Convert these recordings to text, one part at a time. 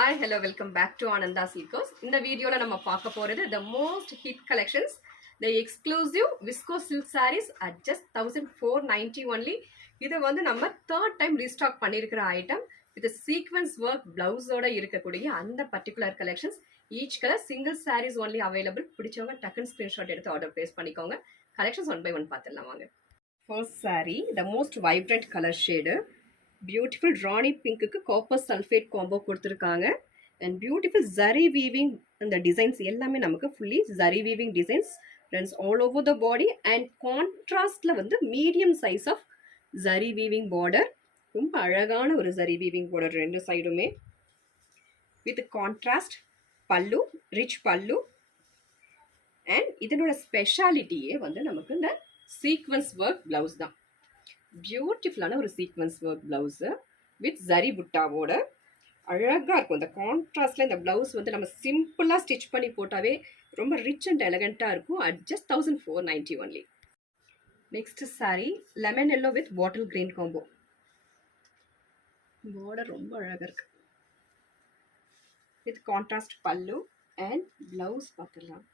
Hi, hello, welcome back to Ananda Silkos. In the video, we will the most hit collections, the exclusive viscose silk sarees at just 1490 only. This is the third time restock item with a sequence work blouse and the particular collections. Each color single sarees only available. Tuck screenshot order place collections one by one. First saree, the most vibrant color shade. Beautiful Ronnie pink copper sulfate combo கொடுத்திருக்காங்க and beautiful zari weaving and the designs எல்லாமே நமக்கு fully zari weaving designs runs all over the body and contrastல வந்து medium size of zari weaving border ரொம்ப அழகான ஒரு zari weaving border ரெண்டு சைடுமே with contrast pallu rich pallu and இதனோட ஸ்பெஷாலிட்டியே வந்து நமக்கு இந்த sequence work blouse தான் பியூட்டிஃபுல்லான ஒரு sequence work blouse with zari புட்டாவோட அழகாக இருக்கும். இந்த கான்ட்ராஸ்டில் இந்த ப்ளவுஸ் வந்து நம்ம சிம்பிளாக ஸ்டிச் பண்ணி போட்டாவே ரொம்ப ரிச் அண்ட் எலகண்ட்டாக இருக்கும். At just 1490 only. Next sari lemon yellow with bottle green combo. Border ரொம்ப அழகாக இருக்கு. With contrast pallu and blouse பார்த்துடலாம்.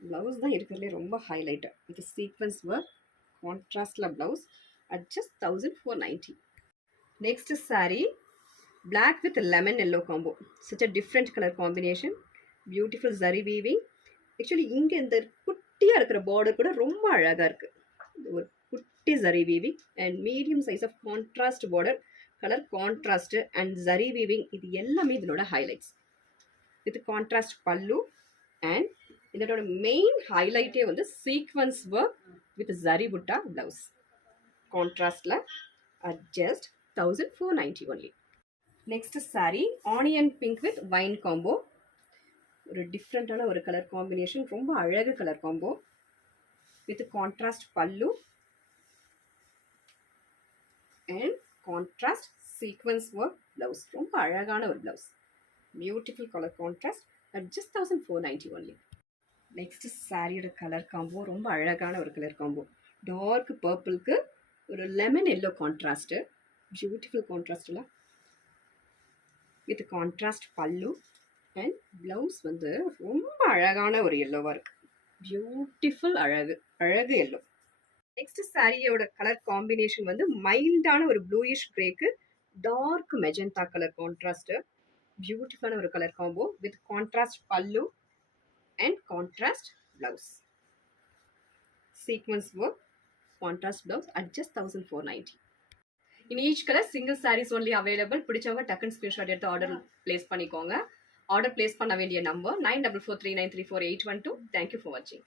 ப்ளவுஸ் தான் இருக்கிறதுலே ரொம்ப ஹைலைட்டு. வித் சீக்வன்ஸ் ஒர்க் கான்ட்ராஸ்டில் blouse at just 1490. Next saree black with lemon yellow combo. Such a different color combination. Beautiful zari weaving. Actually இங்க இந்த குட்டியா இருக்கிற border கூட ரொம்ப அழகா இருக்கு. ஒரு குட்டி zari weaving and medium size of contrast border, color contrast and zari weaving இது எல்லாமே இதனோட highlights. With contrast pallu and இதனோட main highlight வந்து sequence work with zari butta blouse. Contrast la at just 1490 only. Next saree onion pink with wine combo. ஒரு டிஃப்ரெண்டான ஒரு colour combination, ரொம்ப அழகு colour combo with contrast pallu and contrast sequence work blouse. ரொம்ப அழகான ஒரு blouse. Beautiful colour contrast at just 1490 only. Next சாரியோட colour combo ரொம்ப அழகான ஒரு கலர் காம்போ. டார்க் பர்பிள்க்கு ஒரு லெமன் எல்லோ கான்ட்ராஸ்ட்டு. பியூட்டிஃபுல் கான்ட்ராஸ்டில் with contrast pallu and blouse வந்து ரொம்ப அழகான ஒரு எல்லோவாக இருக்குது. பியூட்டிஃபுல் அழகு எல்லோ. நெக்ஸ்ட் சாரியோட கலர் காம்பினேஷன் வந்து மைல்டான ஒரு ப்ளூயிஷ் கிரேக்கு டார்க் மெஜந்தா கலர் கான்ட்ராஸ்ட்டு. பியூட்டிஃபுல்லான ஒரு colour combo with contrast pallu and contrast blouse. Sequence work contrast blouse at just 1490. In each color single sarees only available. பிடிச்சவங்க டக்குன்னு ஸ்கிரீன்ஷாட் எடுத்து ஆர்டர் பிளேஸ் பண்ணிக்கோங்க. ஆர்டர் பிளேஸ் பண்ண வேண்டிய number 9443934812. Thank you for watching.